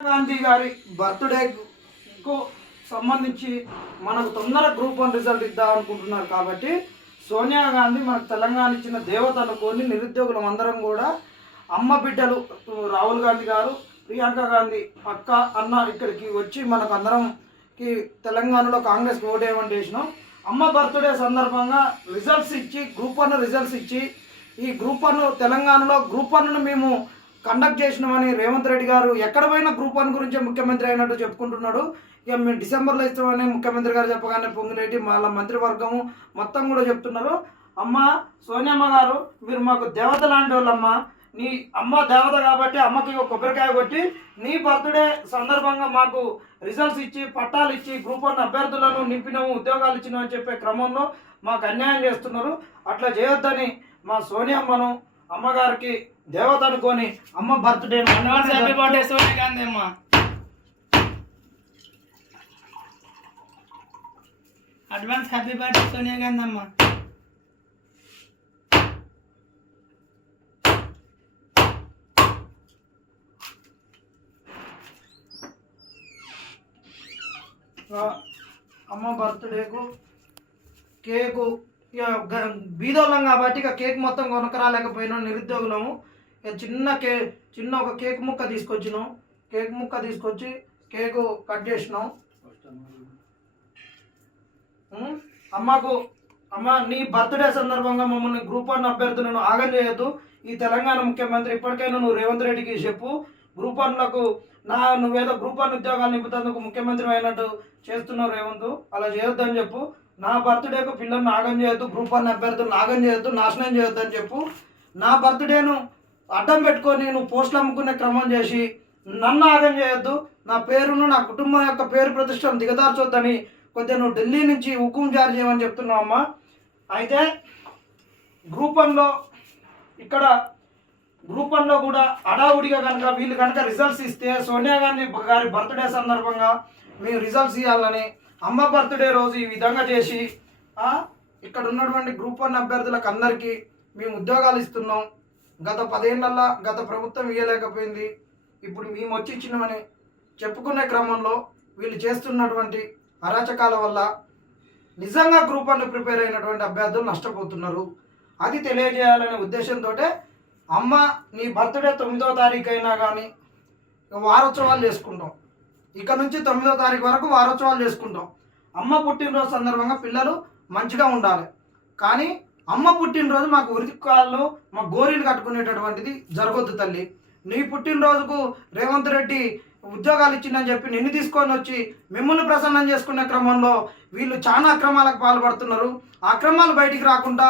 గాంధీ గారి బర్త్డేకు సంబంధించి మనకు తొందర గ్రూప్ వన్ రిజల్ట్ ఇద్దాం అనుకుంటున్నారు కాబట్టి సోనియా గాంధీ మనకు తెలంగాణ ఇచ్చిన దేవత అనుకోని నిరుద్యోగులం అందరం కూడా అమ్మ బిడ్డలు రాహుల్ గాంధీ గారు ప్రియాంక గాంధీ అక్క అన్న ఇక్కడికి వచ్చి మనకు అందరంకి తెలంగాణలో కాంగ్రెస్ ఓటు వేయమని చేసినాం. అమ్మ బర్త్డే సందర్భంగా రిజల్ట్స్ ఇచ్చి గ్రూప్ వన్ రిజల్ట్స్ ఇచ్చి ఈ గ్రూప్ వన్ తెలంగాణలో గ్రూప్ వన్ను మేము కండక్ట్ చేసినామని రేవంత్ రెడ్డి గారు ఎక్కడ పోయినా గ్రూప్ వన్ గురించే ముఖ్యమంత్రి అయినట్టు చెప్పుకుంటున్నాడు. ఇక మేము డిసెంబర్లో ఇస్తామని ముఖ్యమంత్రి గారు చెప్పగానే పొంగిరెడ్డి వాళ్ళ మంత్రివర్గము మొత్తం కూడా చెప్తున్నారు. అమ్మ సోనియమ్మ గారు మీరు మాకు దేవత లాంటి వాళ్ళమ్మ. నీ అమ్మ దేవత కాబట్టి అమ్మకి ఒక కొబ్బరికాయ కొట్టి నీ బర్త్డే సందర్భంగా మాకు రిజల్ట్స్ ఇచ్చి పట్టాలు ఇచ్చి గ్రూప్ వన్ అభ్యర్థులను నింపినాము ఉద్యోగాలు ఇచ్చినాము అని చెప్పే క్రమంలో మాకు అన్యాయం చేస్తున్నారు. అట్లా చేయొద్దని మా సోనియమ్మను అమ్మగారికి దేవత అనుకొని అమ్మ birthday advance happy birthday Sonia Gandhi అమ్మ. Advance happy birthday Sonia Gandhi అమ్మ. అమ్మ బర్త్డేకు కేకు ఇక బీదోళ్ళం కాబట్టి ఇక కేక్ మొత్తం కొనకరాలేకపోయినాం నిరుద్యోగులము. ఇక చిన్న కే చిన్న ఒక కేక్ ముక్క తీసుకొచ్చినాం. కేక్ ముక్క తీసుకొచ్చి కేకు కట్ చేసినాం. అమ్మకు అమ్మ నీ బర్త్డే సందర్భంగా మమ్మల్ని గ్రూప్ వన్ అభ్యర్థులను ఆగం చేయొద్దు. ఈ తెలంగాణ ముఖ్యమంత్రి ఇప్పటికైనా నువ్వు రేవంత్ రెడ్డికి చెప్పు. గ్రూప్ వన్లకు నా నువ్వేదో గ్రూప్ వన్ ఉద్యోగాలు నింపుతందుకు ముఖ్యమంత్రి అయినట్టు చేస్తున్నావు రేవంత్. అలా చేయొద్దని చెప్పు. నా బర్త్డేకు పిల్లల్ని ఆగం చేయొద్దు గ్రూప్ వన్ అభ్యర్థులు ఆగం చేయొద్దు నాశనం చేయొద్దు అని చెప్పు. నా బర్త్డేను అడ్డం పెట్టుకొని నువ్వు పోస్టులు అమ్ముకునే క్రమం చేసి నన్ను ఆగం చేయొద్దు నా పేరును నా కుటుంబం యొక్క పేరు ప్రతిష్టను దిగదార్చొద్దని కొద్దిగా నువ్వు ఢిల్లీ నుంచి హుకుం జారీ చేయమని చెప్తున్నావు అమ్మా. అయితే గ్రూప్ వన్లో ఇక్కడ గ్రూప్ వన్లో కూడా అడావుడిగా కనుక వీళ్ళు కనుక రిజల్ట్స్ ఇస్తే సోనియా గాంధీ గారి బర్త్డే సందర్భంగా మీరు రిజల్ట్స్ ఇవ్వాలని అమ్మ బర్త్డే రోజు ఈ విధంగా చేసి ఇక్కడ ఉన్నటువంటి గ్రూప్ వన్ అభ్యర్థులకు అందరికీ మేము ఉద్యోగాలు ఇస్తున్నాం. గత పదేళ్ళలో గత ప్రభుత్వం ఇవ్వలేకపోయింది ఇప్పుడు మేము వచ్చి ఇచ్చినామని చెప్పుకునే క్రమంలో వీళ్ళు చేస్తున్నటువంటి అరాచకాల వల్ల నిజంగా గ్రూప్ వన్ ప్రిపేర్ అయినటువంటి అభ్యర్థులు నష్టపోతున్నారు. అది తెలియజేయాలనే ఉద్దేశంతో అమ్మ నీ బర్త్డే తొమ్మిదో తారీఖు అయినా కానీ వారోత్సవాలు చేసుకుంటాం. ఇక నుంచి తొమ్మిదో తారీఖు వరకు వారోత్సవాలు చేసుకుంటాం. అమ్మ పుట్టినరోజు సందర్భంగా పిల్లలు మంచిగా ఉండాలి. కానీ అమ్మ పుట్టినరోజు మాకు ఉరికాల్లో మా గోరీలు కట్టుకునేటటువంటిది జరగొద్దు తల్లి. నీ పుట్టినరోజుకు రేవంత్ రెడ్డి ఉద్యోగాలు ఇచ్చిందని చెప్పి నిన్ను తీసుకొని వచ్చి మిమ్మల్ని ప్రసన్నం చేసుకునే క్రమంలో వీళ్ళు చాలా అక్రమాలకు పాల్పడుతున్నారు. అక్రమాలు బయటికి రాకుండా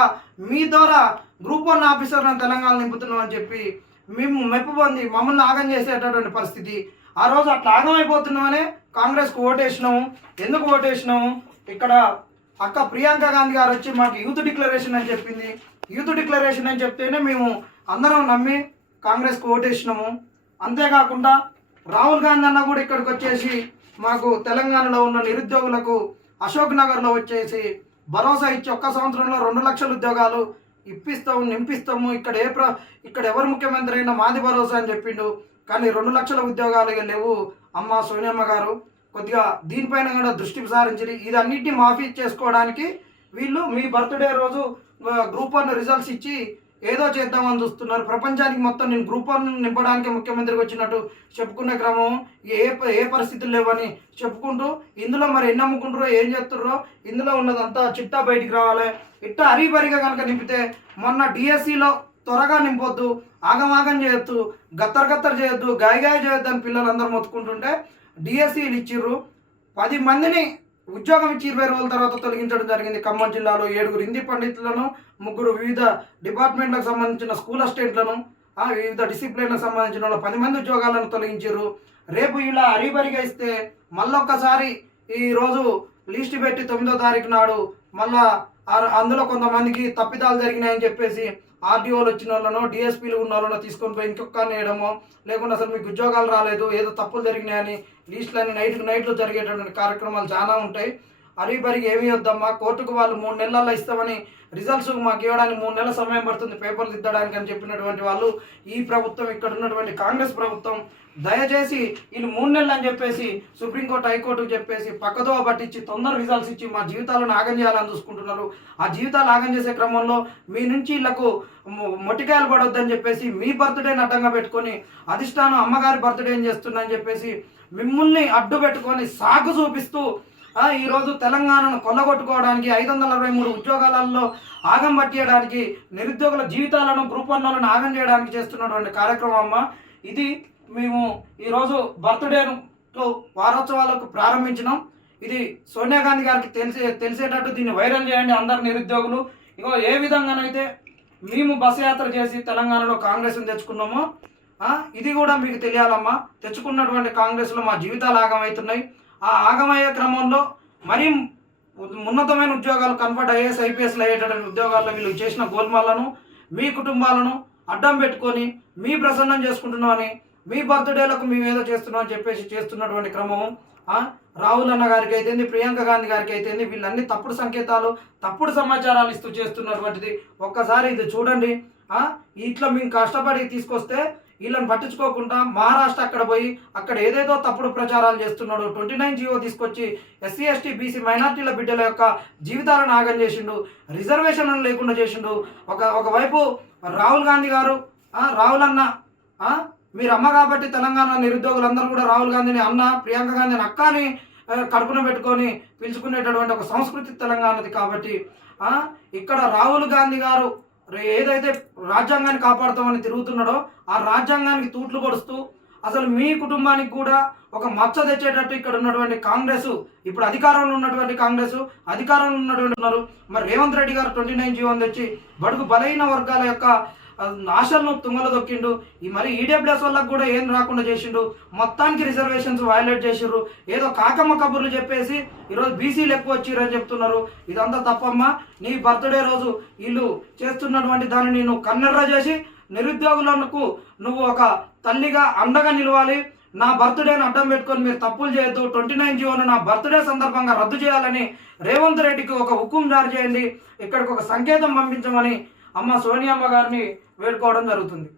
మీ ద్వారా గ్రూప్ వన్ ఆఫీసర్లను తెలంగాణ నింపుతున్నాం అని చెప్పి మేము మెప్పు పొంది మమ్మల్ని ఆగం చేసేటటువంటి పరిస్థితి ఆ రోజు అట్లా ఆగమైపోతున్నామనే కాంగ్రెస్కు ఓటేసినాము. ఎందుకు ఓటేసినాము? ఇక్కడ అక్క ప్రియాంక గాంధీ గారు వచ్చి మాకు యూత్ డిక్లరేషన్ అని చెప్పింది. యూత్ డిక్లరేషన్ అని చెప్తేనే మేము అందరం నమ్మి కాంగ్రెస్కు ఓటేసినాము. అంతేకాకుండా రాహుల్ గాంధీ అన్న కూడా ఇక్కడికి వచ్చేసి మాకు తెలంగాణలో ఉన్న నిరుద్యోగులకు అశోక్ నగర్లో వచ్చేసి భరోసా ఇచ్చి ఒక్క సంవత్సరంలో రెండు లక్షల ఉద్యోగాలు ఇప్పిస్తాము నింపిస్తాము. ఇక్కడ ఏ ప్ర ఇక్కడ ఎవరు ముఖ్యమంత్రి అయినా మాది భరోసా అని చెప్పిండు. కానీ రెండు లక్షల ఉద్యోగాలు లేవు. అమ్మ సోనియమ్మ గారు కొద్దిగా దీనిపైన కూడా దృష్టి సారించి ఇది అన్నిటిని మాఫీ చేసుకోవడానికి వీళ్ళు మీ బర్త్డే రోజు గ్రూప్ వన్ రిజల్ట్స్ ఇచ్చి ఏదో చేద్దామని చూస్తున్నారు. ప్రపంచానికి మొత్తం నేను గ్రూప్ వన్ నింపడానికి ముఖ్యమంత్రికి వచ్చినట్టు చెప్పుకునే క్రమం ఏ ప- ఏ పరిస్థితులు లేవని చెప్పుకుంటూ ఇందులో మరి ఎన్ని అమ్ముకుంటారో ఏం చేస్తున్నారో ఇందులో ఉన్నదంతా చిట్టా బయటికి రావాలి. ఇట్టా అరీబరిగా కనుక నింపితే మొన్న డిఎస్సిలో త్వరగా నింపొద్దు ఆగమాగం చేయొద్దు గత్తర్ గత్తర్ చేయొద్దు గాయగాయ చేయొద్దు అని పిల్లలందరూ మొత్తుకుంటుంటే డిఎస్సీలు ఇచ్చిర్రు. పది మందిని ఉద్యోగం ఇచ్చి ఇరవై రోజుల తర్వాత తొలగించడం జరిగింది ఖమ్మం జిల్లాలో ఏడుగురు హిందీ పండితులను ముగ్గురు వివిధ డిపార్ట్మెంట్లకు సంబంధించిన స్కూల్ అసిస్టెంట్లను వివిధ డిసిప్లిన్లకు సంబంధించిన వాళ్ళు పది మంది ఉద్యోగాలను తొలగించారు రేపు ఇలా అరీబరిగా ఇస్తే మళ్ళొక్కసారి ఈరోజు లిస్ట్ పెట్టి తొమ్మిదో తారీఖు నాడు మళ్ళా అందులో కొంతమందికి తప్పిదాలు జరిగినాయని చెప్పేసి ఆర్డీఓలు వచ్చిన వాళ్ళనో డిఎస్పీలు ఉన్న వాళ్ళనో తీసుకొని పోయి ఇంకొక వేయడమో లేకుంటే అసలు మీకు ఉద్యోగాలు రాలేదు ఏదో తప్పులు జరిగినాయని లిస్టులని నైట్ నైట్లో జరిగేటటువంటి కార్యక్రమాలు చాలా ఉంటాయి. అరిబరికి ఏమీ వద్దమ్మా కోర్టుకు వాళ్ళు మూడు నెలల్లో ఇస్తామని రిజల్ట్స్ మాకు ఇవ్వడానికి మూడు నెలల సమయం పడుతుంది. పేపర్లు దిద్దడానికి అని చెప్పినటువంటి వాళ్ళు ఈ ప్రభుత్వం ఇక్కడ ఉన్నటువంటి కాంగ్రెస్ ప్రభుత్వం దయచేసి వీళ్ళు మూడు నెలలు అని చెప్పేసి సుప్రీంకోర్టు హైకోర్టుకు చెప్పేసి పక్కదోవ పట్టించి తొందర రిజల్ట్స్ ఇచ్చి మా జీవితాలను ఆగం చేయాలని చూసుకుంటున్నారు. ఆ జీవితాలు ఆగం చేసే క్రమంలో మీ నుంచి వీళ్ళకు మొ- మొట్టికాయలు పడొద్దని చెప్పేసి మీ బర్త్డేని అడ్డంగా పెట్టుకొని అధిష్టానం అమ్మగారి బర్త్డే ఏం చేస్తుందని చెప్పేసి మిమ్మల్ని అడ్డు పెట్టుకొని సాగు చూపిస్తూ ఈరోజు తెలంగాణను కొల్లగొట్టుకోవడానికి ఐదు వందల అరవై మూడు ఉద్యోగాలలో ఆగం పట్టేయడానికి నిరుద్యోగుల జీవితాలను గ్రూప్ వన్లను ఆగం చేయడానికి చేస్తున్నటువంటి కార్యక్రమం అమ్మ. ఇది మేము ఈరోజు బర్త్డేతో వారోత్సవాలకు ప్రారంభించినాం. ఇది సోనియా గాంధీ గారికి తెలిసే తెలిసేటట్టు దీన్ని వైరల్ చేయండి అందరు నిరుద్యోగులు. ఇగో ఏ విధంగానైతే మేము బస్ యాత్ర చేసి తెలంగాణలో కాంగ్రెస్ని తెచ్చుకున్నామో ఇది కూడా మీకు తెలియాలమ్మా. తెచ్చుకున్నటువంటి కాంగ్రెస్లో మా జీవితాలు ఆగమవుతున్నాయి. ఆ ఆగమయ్యే క్రమంలో మరీ ఉన్నతమైన ఉద్యోగాలు కన్వర్ట్ ఐఏఎస్ ఐపీఎస్లు అయ్యేటటువంటి ఉద్యోగాల్లో వీళ్ళు చేసిన గోల్మాలను మీ కుటుంబాలను అడ్డం పెట్టుకొని మీ ప్రసన్నం చేసుకుంటున్నామని మీ బర్త్డేలకు మేము ఏదో చేస్తున్నాం అని చెప్పేసి చేస్తున్నటువంటి క్రమము రాహుల్ అన్న గారికి అయితేంది ప్రియాంక గాంధీ గారికి అయితేంది వీళ్ళన్ని తప్పుడు సంకేతాలు తప్పుడు సమాచారాలు ఇస్తూ చేస్తున్నటువంటిది. ఒక్కసారి ఇది చూడండి. ఇట్లా మేము కష్టపడి తీసుకొస్తే వీళ్ళని పట్టించుకోకుండా మహారాష్ట్ర అక్కడ పోయి అక్కడ ఏదేదో తప్పుడు ప్రచారాలు చేస్తున్నాడు. ట్వంటీ నైన్ జీవో తీసుకొచ్చి ఎస్సీ ఎస్టీ బీసీ మైనార్టీల బిడ్డల యొక్క జీవితాలను ఆగం చేసిండు. రిజర్వేషన్లను లేకుండా చేసిండు. ఒక ఒకవైపు రాహుల్ గాంధీ గారు రాహుల్ అన్న మీరు అమ్మ కాబట్టి తెలంగాణ నిరుద్యోగులందరూ కూడా రాహుల్ గాంధీని అన్న ప్రియాంక గాంధీని అక్క అని కడుపున పెట్టుకొని పిలుచుకునేటటువంటి ఒక సంస్కృతి తెలంగాణది కాబట్టి ఇక్కడ రాహుల్ గాంధీ గారు ఏదైతే రాజ్యాంగాన్ని కాపాడుతామని తిరుగుతున్నాడో ఆ రాజ్యాంగానికి తూట్లు పొడుస్తూ అసలు మీ కుటుంబానికి కూడా ఒక మచ్చ తెచ్చేటట్టు ఇక్కడ ఉన్నటువంటి కాంగ్రెస్ ఇప్పుడు అధికారంలో ఉన్నటువంటి కాంగ్రెస్ అధికారంలో ఉన్నటువంటి ఉన్నారు. మరి రేవంత్ రెడ్డి గారు ట్వంటీ నైన్ జీవన్ తెచ్చి బడుగు బలహీన వర్గాల యొక్క ఆశలను తుంగలో దొక్కిండు ఈ మరి ఈడబ్ల్యూఎస్ వాళ్ళకి కూడా ఏం రాకుండా చేసిండు. మొత్తానికి రిజర్వేషన్స్ వయలేట్ చేసిర్రు ఏదో కాకమ్మ కబుర్లు చెప్పేసి ఈరోజు బీసీలు ఎక్కువ వచ్చిర్రు అని చెప్తున్నారు. ఇదంతా తప్పమ్మా. నీ బర్త్డే రోజు వీళ్ళు చేస్తున్నటువంటి దానిని నువ్వు కన్నెర్ర చేసి నిరుద్యోగులకు నువ్వు ఒక తల్లిగా అండగా నిలవాలి. నా బర్త్డేని అడ్డం పెట్టుకొని మీరు తప్పులు చేయొద్దు. ట్వంటీ నైన్ జీవోను నా బర్త్డే సందర్భంగా రద్దు చేయాలని రేవంత్ రెడ్డికి ఒక హుకుం జారీ చేయండి. ఇక్కడికి ఒక సంకేతం పంపించమని అమ్మ సోనియమ్మ గారిని వేడుకోవడం జరుగుతుంది.